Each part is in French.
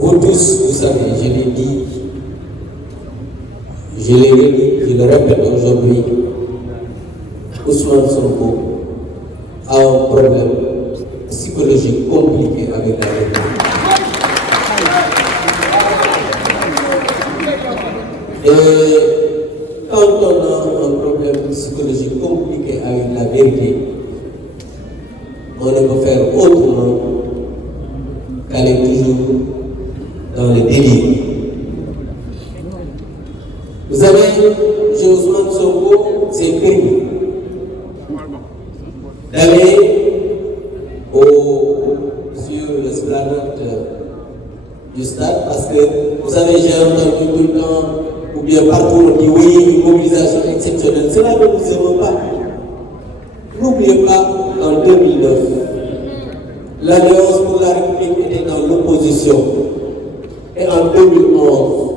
Vous tous, vous savez, je l'ai dit, je l'ai dit, je le répète aujourd'hui, Ousmane Sonko a un problème psychologique compliqué avec la vérité. Et quand on a un problème psychologique compliqué avec la vérité, on ne peut faire autrement qu'aller toujours dans le délire. Vous savez, chez Ousmane Sonko, c'est permis d'aller sur l'esplanade du stade parce que, vous savez, j'ai entendu tout le temps, ou bien partout on dit oui, une mobilisation exceptionnelle. Cela ne nous aime pas. N'oubliez pas, en 2009, l'Alliance pour la République était dans l'opposition. Et en 2011,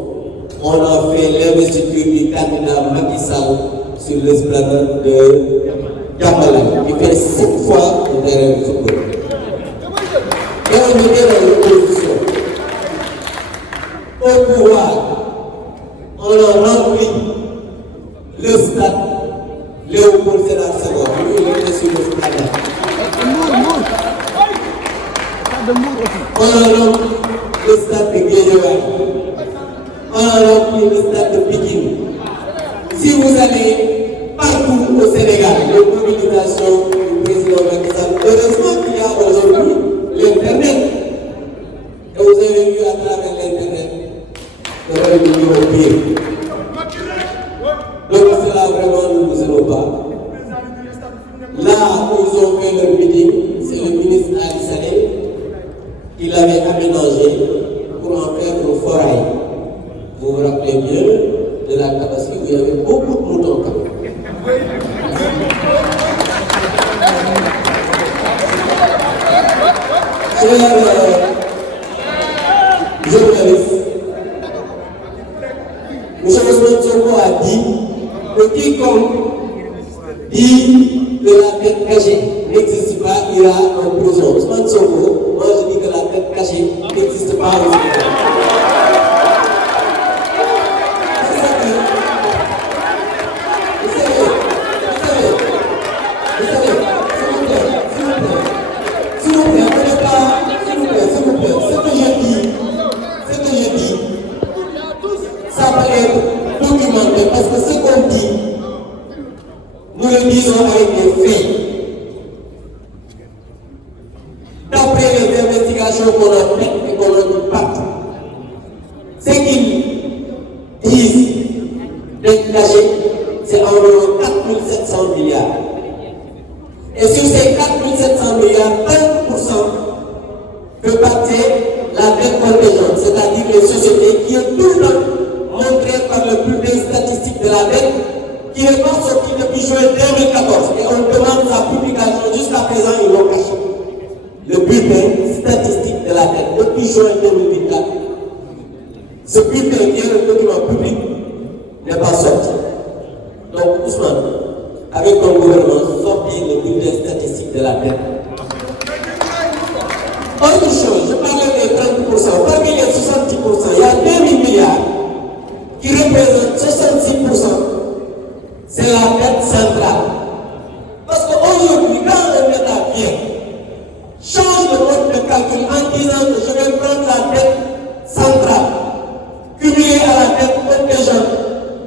on a fait l'investiture du candidat Macky Sall sur l'esplanade de Diamalaye, qui fait 7 fois le terrain de football. Et on était dans l'opposition. Au pouvoir, on a rempli le stade Léopold Sédar Senghor. Lui, il était sur l'esplanade. On a rempli le stade de Guédiawaye. On a rempli le stade de Pikine. Si vous allez partout au Sénégal, les mobilisations du président Macky Sall, heureusement qu'il y a aujourd'hui l'Internet. Et vous avez vu à travers l'Internet que le niveau au pire. Donc cela vraiment ne nous aime pas. Là où ils ont fait leur meeting, c'est le ministre Ali Saleh qui l'avait aménagé pour en faire une forêt. Vous vous rappelez bien de la capacité où il y avait beaucoup de moutons. Chers journalistes, M. Ousmane Sonko a dit que quiconque dit que la tête cachée n'existe pas, ira en prison. Ousmane Sonko, moi je dis que la tête cachée n'existe pas au Sénégal. Parce que ce qu'on dit, nous le disons avec des faits. D'après les investigations qu'on a faites et qu'on a dit partout, ce qu'ils disent d'être cachés, c'est environ 4700 milliards. Et sur ces 4700 milliards, 30% peut partir la dette contingente, c'est-à-dire les sociétés qui est tout le temps montré par le bulletin statistique de la dette qui n'est pas sorti depuis juin 2014 et on demande sa publication jusqu'à présent ils l'ont caché. Le bulletin statistique de la dette depuis juin 2024. Ce bulletin qui est le document public n'est pas sorti. Donc Ousmane, avec ton gouvernement, sortez le bulletin statistique de la dette. Autre chose, je parlais des 30%. Parmi les 70%, il y a 2000 milliards qui représente 66%, c'est la dette centrale. Parce qu'aujourd'hui, quand un État vient, change de mode de calcul en disant que je vais prendre la dette centrale, cumulée à la dette contingente,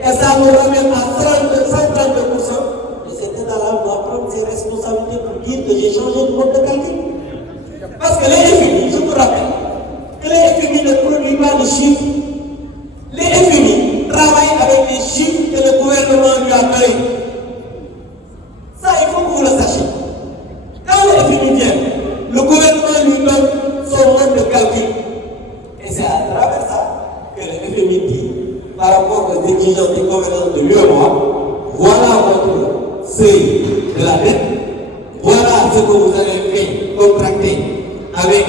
et ça nous ramène à 132%, et cet État-là doit prendre ses responsabilités pour dire que j'ai changé de mode de calcul. Parce que les FMI, je vous rappelle, que les FMI ne produisent pas de chiffres. Les FMI travaillent avec les chiffres que le gouvernement lui a donnés. Ça, il faut que vous le sachiez. Quand le FMI vient, le gouvernement lui donne son mode de calcul. Et c'est à travers ça que le FMI dit, par rapport aux exigences des gouvernants de l'UEMOA, voilà votre seuil de la dette, voilà ce que vous avez fait contracter avec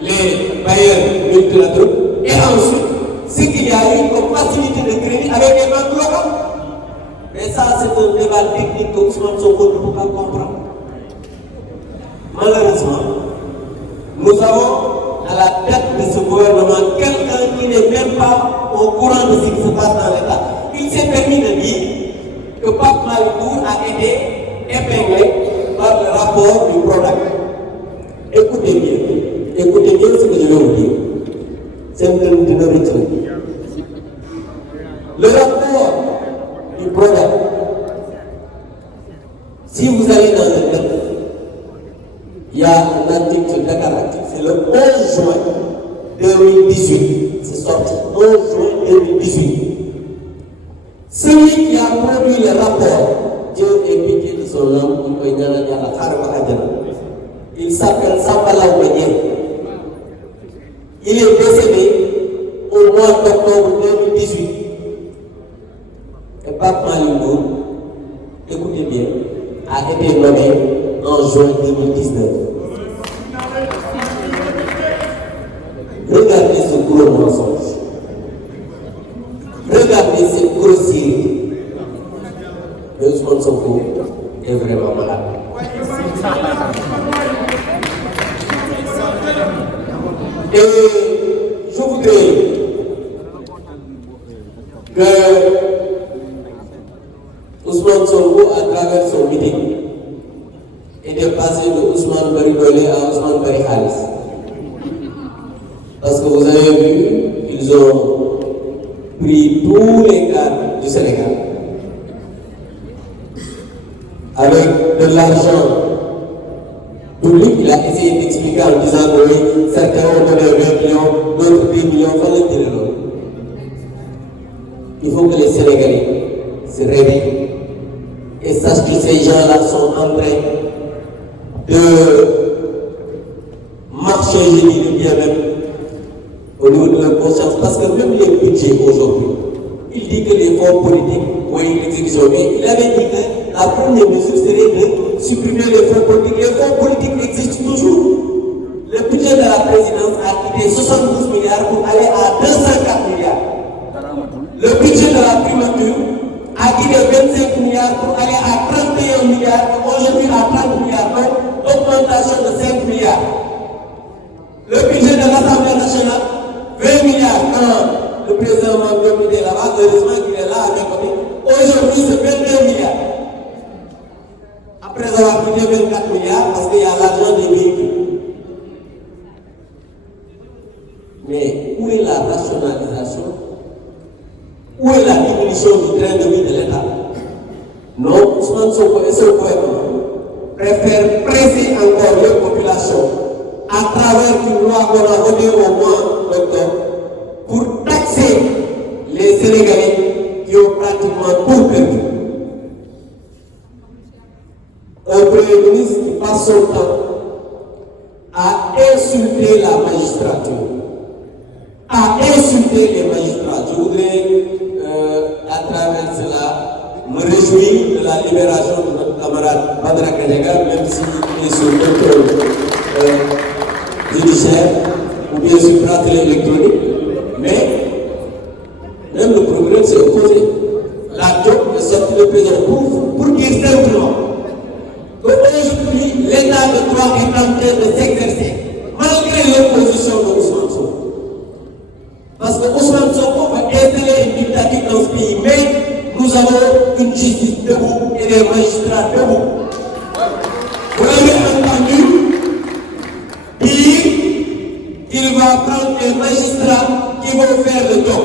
les bailleurs multilatéraux, et ensuite, ce qu'il y a eu comme facilité de crédit avec les banques locales. Mais ça, c'est un débat technique que Ousmane Sonko ne peut pas comprendre. Malheureusement, nous avons à la tête de ce gouvernement courant de ce qui se passe dans l'État. Il s'est permis de dire que Pape Malick Ndour a été épinglé par le rapport du PRODAC. Écoutez bien ce que je vais vous dire. C'est un terme de nourriture. Le rapport du PRODAC, si vous allez dans le net, il y a un article sur Dakar Actu, c'est le 11 juin 2018, c'est sorti, 11 juin 2018. Celui qui a produit le rapport, Dieu ait pitié de son âme, il s'appelle Sambala Ouédié. Il est décédé au mois d'octobre 2018. Et Pape Malick Ndour, écoutez bien, a été nommé en juin 2019. Regardez ce gros mensonge. Regardez cette grossièreté. Et Ousmane Sonko est vraiment malade. Et je voudrais que Ousmane Sonko, à travers son meeting, était passé de Ousmane Bari Dolé à Ousmane Bari Khalis. Parce que vous avez vu, ils ont pris tous les cadres du Sénégal avec de l'argent public. Il a essayé d'expliquer en disant que oui, certains ont donné 20 millions, d'autres 10 millions, il faut que les Sénégalais se réveillent et sachent que ces gens-là sont en train de marcher, je dis bien même, au niveau de leur conscience, parce que même les budgets aujourd'hui, il dit que les fonds politiques, oui, l'exécution, mais il avait dit que la première mesure serait de supprimer les fonds politiques. Les fonds politiques existent toujours. Le budget de la présidence a quitté 72 milliards pour aller à 204 milliards. Le budget de la primature a quitté 25 milliards pour aller à 31 milliards et aujourd'hui à 30 milliards, donc augmentation de 5 milliards. Le budget de l'Assemblée nationale, 20 milliards quand le président Mamdom était là-bas, heureusement qu'il est là à mes côtés. Aujourd'hui, c'est 22 milliards. Après avoir quitté 24 milliards, parce qu'il y a l'argent des véhicules. Mais où est la rationalisation? Où est la diminution du train de vie de l'État? Non, Ousmane Sonko et son gouvernement préfèrent presser encore les populations à travers une loi qu'on a votée au mois d'octobre pour taxer les Sénégalais qui ont pratiquement tout perdu. Un Premier ministre qui passe son temps à insulter la magistrature, à insulter les magistrats. Je voudrais, à travers cela, me réjouir de la libération de notre camarade Badara Kadjaga, même s'il est sous contrôle judiciaire ou bien sur bracelet électronique. Mais même le progrès s'est opposé. La Diop est sorti de prison pour dire simplement qu'aujourd'hui, l'état de droit est en train de s'exercer, malgré l'opposition de Ousmane Sonko. Parce que Ousmane Sonko va installer une dictature dans ce pays, mais nous avons une justice debout et des magistrats debout. Vous l'avez entendu dire qu'il va prendre des magistrats qui vont faire le job.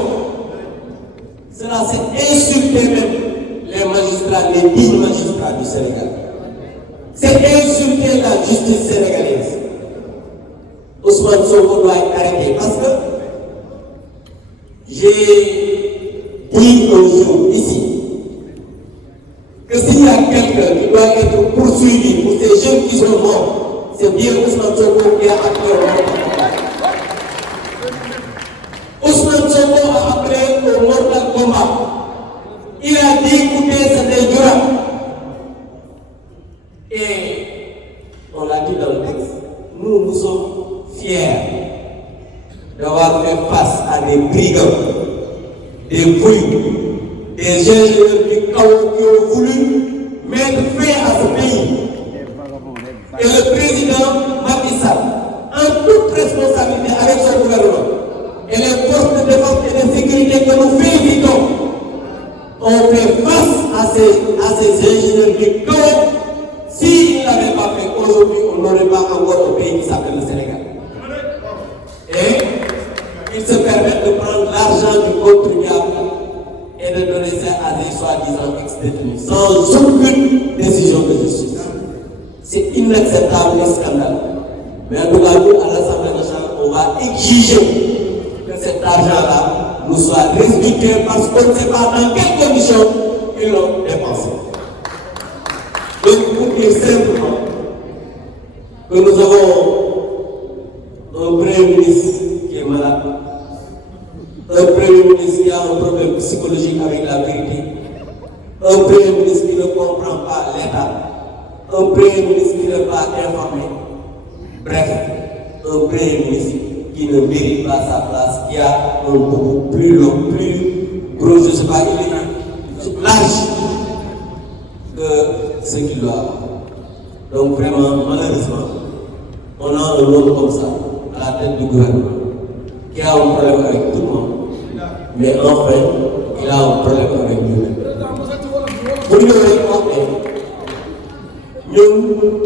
Cela c'est insulter même les magistrats, les dignes magistrats du Sénégal. C'est insulter la justice sénégalaise. Ousmane Sonko doit être arrêté parce que j'ai dit un jour ici que s'il y a quelqu'un qui doit être poursuivi pour ces jeunes qui sont morts, c'est bien Ousmane Sonko qui a appelé au mortal. Ousmane Sonko a appelé au mortal combat. Il a dit écoutez, c'était dur. Et on l'a dit dans le texte, nous sommes fiers d'avoir fait face à des brigands, des voyous, des ingénieurs du chaos qui ont voulu mettre fin à ce pays. Et le président Macky Sall, en toute responsabilité avec son gouvernement, et les forces de défense et de sécurité insécurité que nous félicitons. On fait face à ces ingénieurs du code. S'ils ne l'avaient pas fait aujourd'hui, on n'aurait pas encore un pays qui s'appelle le Sénégal. Et ils se permettent de prendre l'argent du contribuable et de donner ça à des soi-disant ex-détenus sans aucune décision de justice. C'est inacceptable et scandaleux. Mais en tout cas, nous, à l'Assemblée nationale, on va exiger que cet argent-là nous soit restitué parce qu'on ne sait pas dans quelles conditions ils l'ont dépensé. Donc, pour dire simplement que nous avons un Premier ministre qui est malade, un Premier ministre qui a un problème psychologique avec la vérité, un Premier ministre qui ne comprend pas l'État, un Premier ministre qui n'est pas informé, bref, un Premier ministre qui ne mérite pas sa place, qui a un beaucoup plus long, plus gros, je ne sais pas, il est large que ce qu'il doit avoir. Donc vraiment, malheureusement, on a un homme comme ça à la tête du gouvernement qui a un problème avec tout le monde, mais enfin, il a un problème avec lui-même. Pour nous, ñun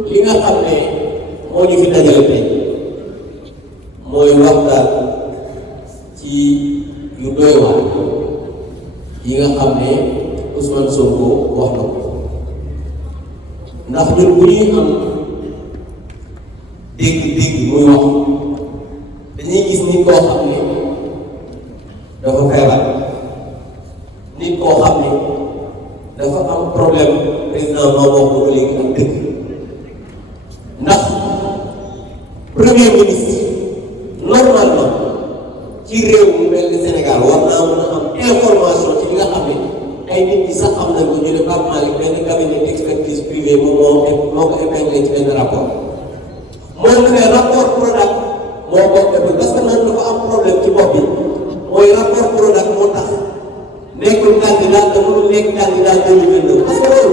li nga xam ne moo ñu fi dajale tey mooy waxtaan ci yu doy waar yi nga xam ne Ousmane Sonko wax na ko ndax ñun bu ñuy am dégg-dégg muy wax dañuy gis nit koo xam ne dafa feebar nit koo xam ne dafa am problème président moo wax ko léegi ak dëgg ndax premier ministre normalement ci réew mu mel ni Sénégal war naa mën a am information ci li nga xam ne ay nit ñi sax xam nañ ko ñu ne Pape Malick benn cabinet d'expertise privé moo ko épinglé ci benn rapport moom ne rapport Prodac moo ko defal parce que moom dafa am problème ci bopp bi mooy rapport Prodac moo tax nekkul candidat te mënul nekk candidat 2022 parce que